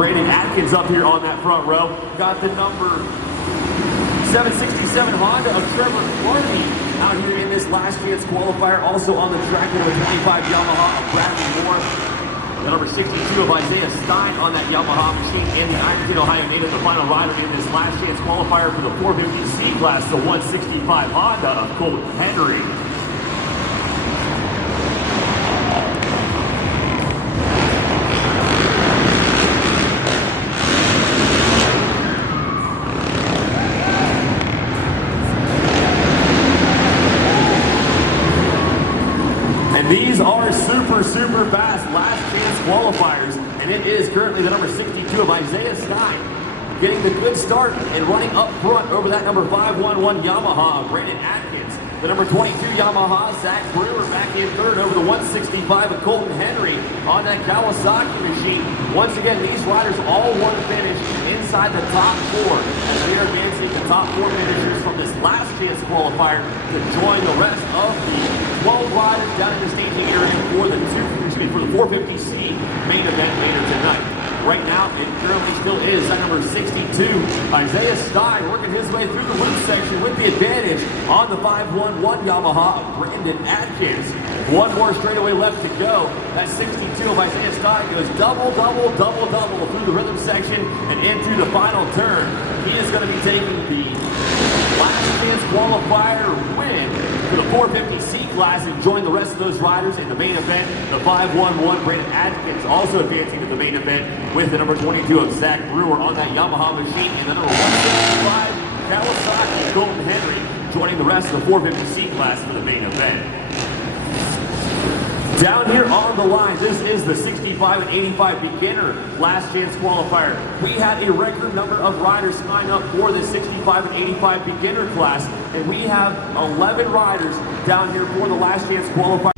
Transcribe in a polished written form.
Brandon Atkins up here on that front row. Got the number 767 Honda of Trevor Clardy out here in this last chance qualifier. Also on the track, number 25 Yamaha of Bradley Moore. The number 62 of Isaiah Stein on that Yamaha machine, and the Ironton, Ohio native, the final rider in this last chance qualifier for the 450C class, the 165 Honda of Colton Henry. These are super fast last chance qualifiers, and it is currently the number 62 of Isaiah Stein getting the good start and running up front over that number 511 Yamaha of Brandon Atkins. The number 22 Yamaha, Zach Brewer, back in third over the 165 of Colton Henry on that Kawasaki machine. Once again, these riders all want to finish inside the top four as they are advancing the top four finishers from this last chance qualifier to join the rest of the 12 riders down in the staging area for the 450C main event later tonight. Right now, it currently still is that number 62, Isaiah Stein, working his way through the loop section with the advantage on the 511 Yamaha of Brandon Atkins. One more straightaway left to go. That 62 of Isaiah Stein goes double through the rhythm section and into the final turn. He is going to be taking the last chance qualifier win for the 450C class and join the rest of those riders in the main event. The 511 Brandon Atkins also advancing to the main event with the number 22 of Zach Brewer on that Yamaha machine, and the number 165 Kawasaki Colton Henry joining the rest of the 450C class for the main event. Down here on the line, this is the 65 and 85 beginner last chance qualifier. We had a record number of riders sign up for the 65 and 85 beginner class, and we have 11 riders down here for the last chance qualifier.